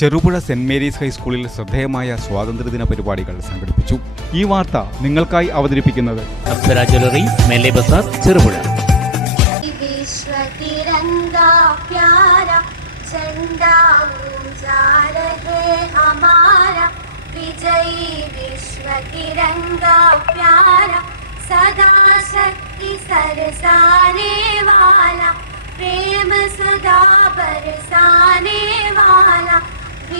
Cherupuzha saint Mary's ഹൈസ്കൂളിൽ ശ്രദ്ധേയമായ സ്വാതന്ത്ര്യദിന പരിപാടികൾ സംഘടിപ്പിച്ചു. ഈ വാർത്ത നിങ്ങൾക്കായി അവതരിപ്പിക്കുന്നത് ജ്വല്ലറി ചെറുപുഴ. സദാശക്തി സരസാനേ വാല പ്രേമ സദാ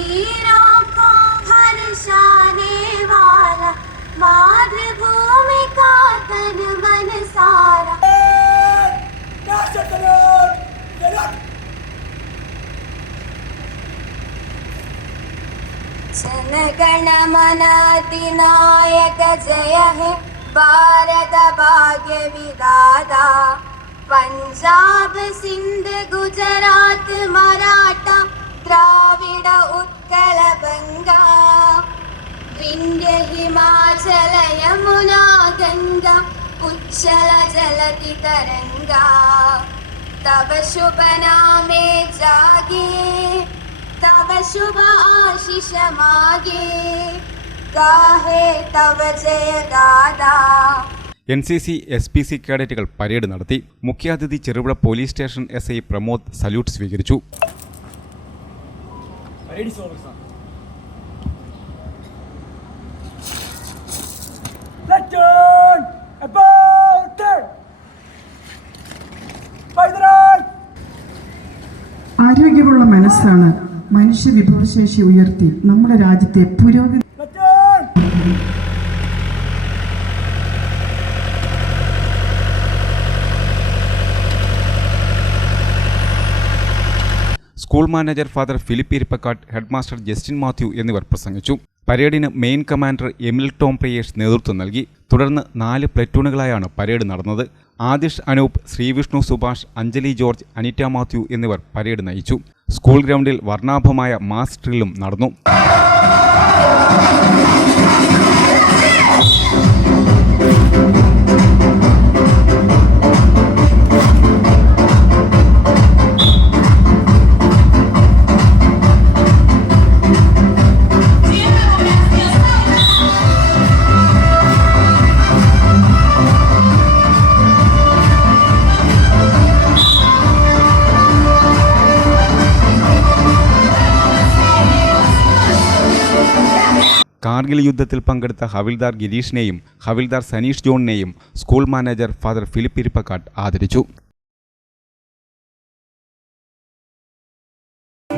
वीरों को हर्षाने वाला मातृभूमि सारा जनगण मन अधिनायक जय हे भारत भाग्य विदाता पंजाब सिंध गुजरात मराठा द्राविड उत्कल ഹിമാചല യമുനാ ഗംഗ ഉച്ചല ജലതി തരംഗ തവ ശുഭ നാമേ ജാഗേ തവ ശുഭ ആശിഷ മാഗേ ഗാഹേ തവ ജയ ഗാദാ N C C S P C കേഡറ്റുകൾ parade നടത്തി. മുഖ്യാതിഥി Cherupuzha police station S I Pramod salute സ്വീകരിച്ചു. ആരോഗ്യമുള്ള മനസ്സാണ് മനുഷ്യ വിഭവശേഷി ഉയർത്തി നമ്മുടെ രാജ്യത്തെ പുരോഗതി school manager father Philip Irippakkattu headmaster Justin Mathew എന്നിവർ പ്രസംഗിച്ചു. പരേഡിന് മെയിൻ കമാൻഡർ എമിൽ ടോം പ്രിയേഷ് നേതൃത്വം നൽകി. തുടർന്ന് നാല് പ്ലറ്റൂണുകളായാണ് പരേഡ് നടന്നത്. ആദിഷ് അനൂപ് ശ്രീവിഷ്ണു സുഭാഷ് അഞ്ജലി ജോർജ് അനിറ്റ മാത്യു എന്നിവർ പരേഡ് നയിച്ചു. സ്കൂൾ ഗ്രൗണ്ടിൽ വർണാഭമായ മാസ് ഡ്രില്ലും നടന്നു. കാർഗിൽ യുദ്ധത്തിൽ പങ്കെടുത്ത ഹവിൽദാർ ഗിരീഷിനെയും ഹവിൽദാർ Saneesh ജോണിനെയും school manager father Philip Irippakkattu ആദരിച്ചു.